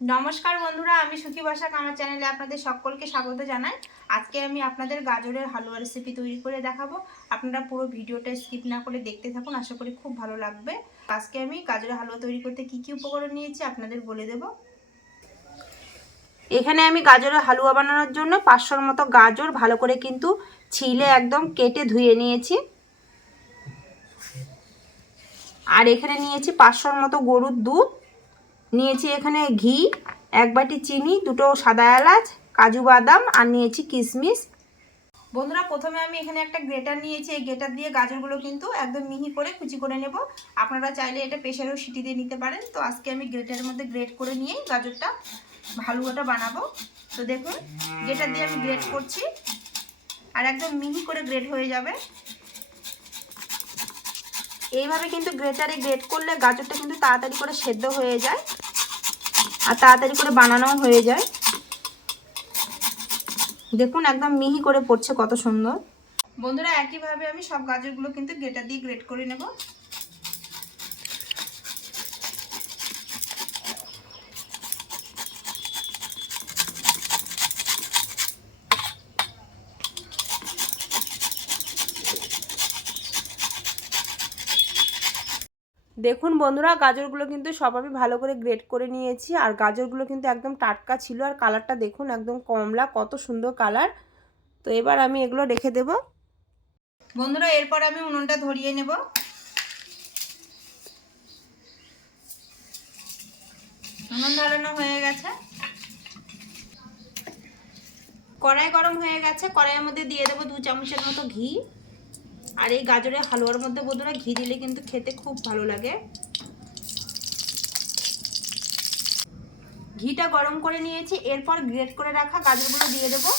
নমস্কার বন্ধুরা, আমি সুখী বাসাক আমার চ্যানেলে আপনাদের সকলকে স্বাগত জানাই। আজকে আমি আপনাদের গাজরের হালুয়া রেসিপি তৈরি করে দেখাবো। আপনারা পুরো ভিডিওটা স্কিপ না করে দেখতে থাকুন, আশা করি খুব ভালো লাগবে। আজকে আমি গাজরের হালুয়া তৈরি করতে কি কি উপকরণ নিয়েছি আপনাদের বলে দেব। এখানে আমি গাজরের হালুয়া বানানোর জন্য পাঁচশোর মতো গাজর ভালো করে কিন্তু ছিলে একদম কেটে ধুয়ে নিয়েছি। আর এখানে নিয়েছি পাঁচশোর মতো গরুর দুধ। নিয়েছি এখানে ঘি, এক বাটি চিনি, দুটো সাদা এলাচ, কাজু বাদাম আর নিয়েছি কিশমিশ। বন্ধুরা, প্রথমে আমি এখানে একটা গ্রেটার নিয়েছি। এই গ্রেটার দিয়ে গাজরগুলো কিন্তু একদম মিহি করে কুচি করে নেব। আপনারা চাইলে এটা প্রেশারেও সিটি দিয়ে নিতে পারেন। তো আজকে আমি গ্রেটারের মধ্যে গ্রেট করে নিয়ে গাজরটা হালুয়াটা বানাবো। তো দেখুন, গ্রেটার দিয়ে আমি গ্রেট করছি। আর একদম মিহি করে গ্রেট হয়ে যাবে। এইভাবে কিন্তু গ্রেটারে গ্রেট করলে গাজরটা কিন্তু তাড়াতাড়ি করে সেদ্ধ হয়ে যায় আর তাড়াতাড়ি করে বানানো হয়ে যায়। দেখুন একদম মিহি করে পড়ছে কত সুন্দর। বন্ধুরা, একইভাবে আমি সব গাজরগুলো কিন্তু গ্রেটার দিয়ে গ্রেট করে নেব। দেখুন বন্ধুরা, গাজরগুলো কিন্তু সব আমি ভালো করে গ্রেট করে নিয়েছি। আর গাজরগুলো কিন্তু একদম টাটকা ছিল। আর কালারটা দেখুন, একদম কমলা, কত সুন্দর কালার তো এবার আমি এগুলো রেখে দেব। বন্ধুরা, এরপর আমি উনুনটা ধরিয়ে নেব। উনুন ধরানো হয়ে গেছে। কড়াই গরম হয়ে গেছে। কড়াইয়ের মধ্যে দিয়ে দেবো দু চামচের মতো ঘি। আর এই গাজরের হালুয়ার মধ্যে বন্ধুরা ঘি দিলে কিন্তু খেতে খুব ভালো লাগে। ঘিটা গরম করে নিয়েছি, এরপর গ্রেট করে রাখা গাজরগুলো দিয়ে দেবো।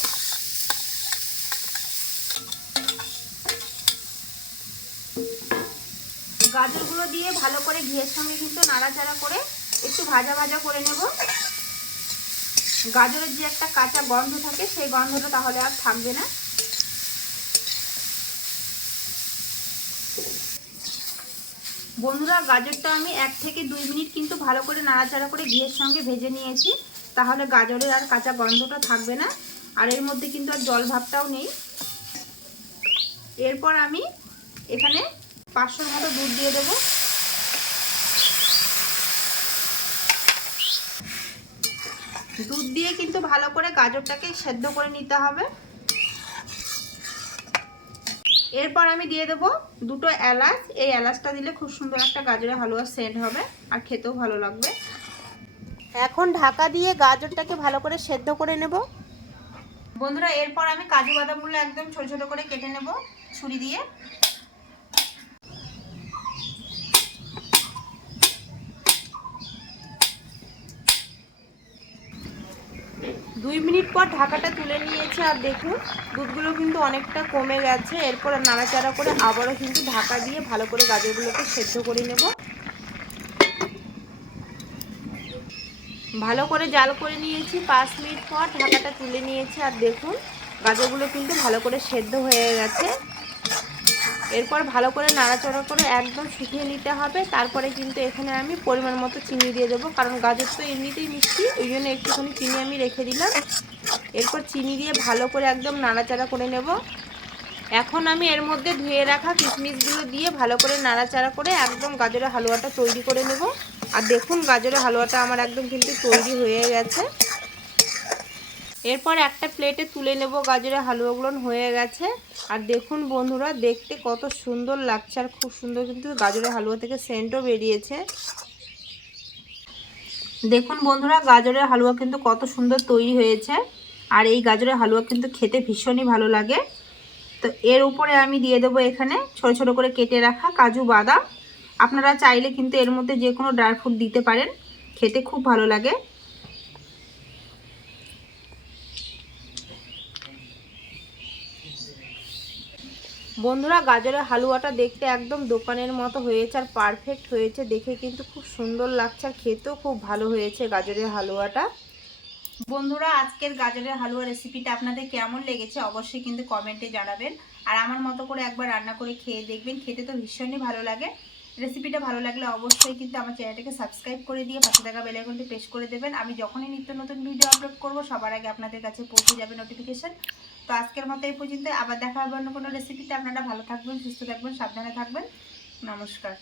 গাজরগুলো দিয়ে ভালো করে ঘিয়ের সঙ্গে কিন্তু নাড়াচাড়া করে একটু ভাজা ভাজা করে নেব। গাজরের যে একটা কাঁচা গন্ধ থাকে, সেই গন্ধটা তাহলে আর থাকবে না। বন্ধুরা, গাজরটা আমি এক থেকে দুই মিনিট কিন্তু ভালো করে নাড়াচাড়া করে ঘিয়ের সঙ্গে ভেজে নিয়েছি। তাহলে গাজরের আর কাঁচা গন্ধটা থাকবে না। আর এর মধ্যে কিন্তু আর জল ভাবটাও নেই। এরপর আমি এখানে পাঁচশোর মতো দুধ দিয়ে দেবো। দুধ দিয়ে কিন্তু ভালো করে গাজরটাকে সেদ্ধ করে নিতে হবে। এরপর আমি দিয়ে দেব দুটো এলাচ। এই এলাচটা দিলে খুব সুন্দর একটা গাজরের হালুয়া সেন্ট হবে আর খেতেও ভালো লাগবে। এখন ঢাকা দিয়ে গাজরটাকে ভালো করে সেদ্ধ করে নেব। বন্ধুরা, এরপর আমি কাজু বাদামগুলো একদম ছোটো ছোটো করে কেটে নেব ছুরি দিয়ে। দুই মিনিট পর ঢাকাটা তুলে নিয়েছে আর দেখুন, দুধগুলো কিন্তু অনেকটা কমে গেছে। এরপর নাড়াচাড়া করে আবারও কিন্তু ঢাকা দিয়ে ভালো করে গাজরগুলোকে সেদ্ধ করে নেব। ভালো করে জাল করে নিয়েছি, পাঁচ মিনিট পর ঢাকাটা তুলে নিয়েছে। আর দেখুন, গাজরগুলো কিন্তু ভালো করে সেদ্ধ হয়ে গেছে। এরপর ভালো করে নাড়াচাড়া করে একদম শুকিয়ে নিতে হবে। তারপরে কিন্তু এখানে আমি পরিমাণ মতো চিনি দিয়ে দেবো, কারণ গাজর তো এমনিতেই মিষ্টি, ওই জন্য একটুখানি চিনি আমি রেখে দিলাম। এরপর চিনি দিয়ে ভালো করে একদম নাড়াচাড়া করে নেব। এখন আমি এর মধ্যে ধুয়ে রাখা কিশমিশগুলো দিয়ে ভালো করে নাড়াচাড়া করে একদম গাজরের হালুয়াটা তৈরি করে নেব। আর দেখুন গাজরের হালুয়াটা আমার একদম কিন্তু তৈরি হয়ে গেছে। এরপর একটা প্লেটে তুলে নেব, গাজরের হালুয়াগুলো হয়ে গেছে। আর দেখুন বন্ধুরা, দেখতে কত সুন্দর লাগছে আর খুব সুন্দর কিন্তু গাজরের হালুয়া থেকে সেন্টও বেরিয়েছে। দেখুন বন্ধুরা, গাজরের হালুয়া কিন্তু কত সুন্দর তৈরি হয়েছে। আর এই গাজরের হালুয়া কিন্তু খেতে ভীষণই ভালো লাগে। তো এর উপরে আমি দিয়ে দেবো এখানে ছোট ছোট করে কেটে রাখা কাজু বাদাম। আপনারা চাইলে কিন্তু এর মধ্যে যে কোনো ড্রাই ফ্রুট দিতে পারেন, খেতে খুব ভালো লাগে। বন্ধুরা, গাজরের হালুয়াটা দেখতে একদম দোকানের মতো হয়েছে আর পারফেক্ট হয়েছে। দেখে কিন্তু খুব সুন্দর লাগছে আর খেতেও খুব ভালো হয়েছে গাজরের হালুয়াটা। বন্ধুরা, আজকের গাজরের হালুয়া রেসিপিটা আপনাদের কেমন লেগেছে অবশ্যই কিন্তু কমেন্টে জানাবেন। আর আমার মতো করে একবার রান্না করে খেয়ে দেখবেন, খেতে তো ভীষণই ভালো লাগে। রেসিপিটা ভালো লাগলে অবশ্যই কিন্তু আমার চ্যানেলটাকে সাবস্ক্রাইব করে দিয়ে পাশে থাকা বেল আইকনটি প্রেস করে দেবেন। আমি যখনই নিত্য নতুন ভিডিও আপলোড করব, সবার আগে আপনাদের কাছে পৌঁছে যাবে নোটিফিকেশন তো আজকের মতো এই পর্যন্ত আবার দেখা হবে অন্য কোনো রেসিপিতে আপনারা ভালো থাকবেন, সুস্থ থাকবেন, সাবধানে থাকবেন। নমস্কার।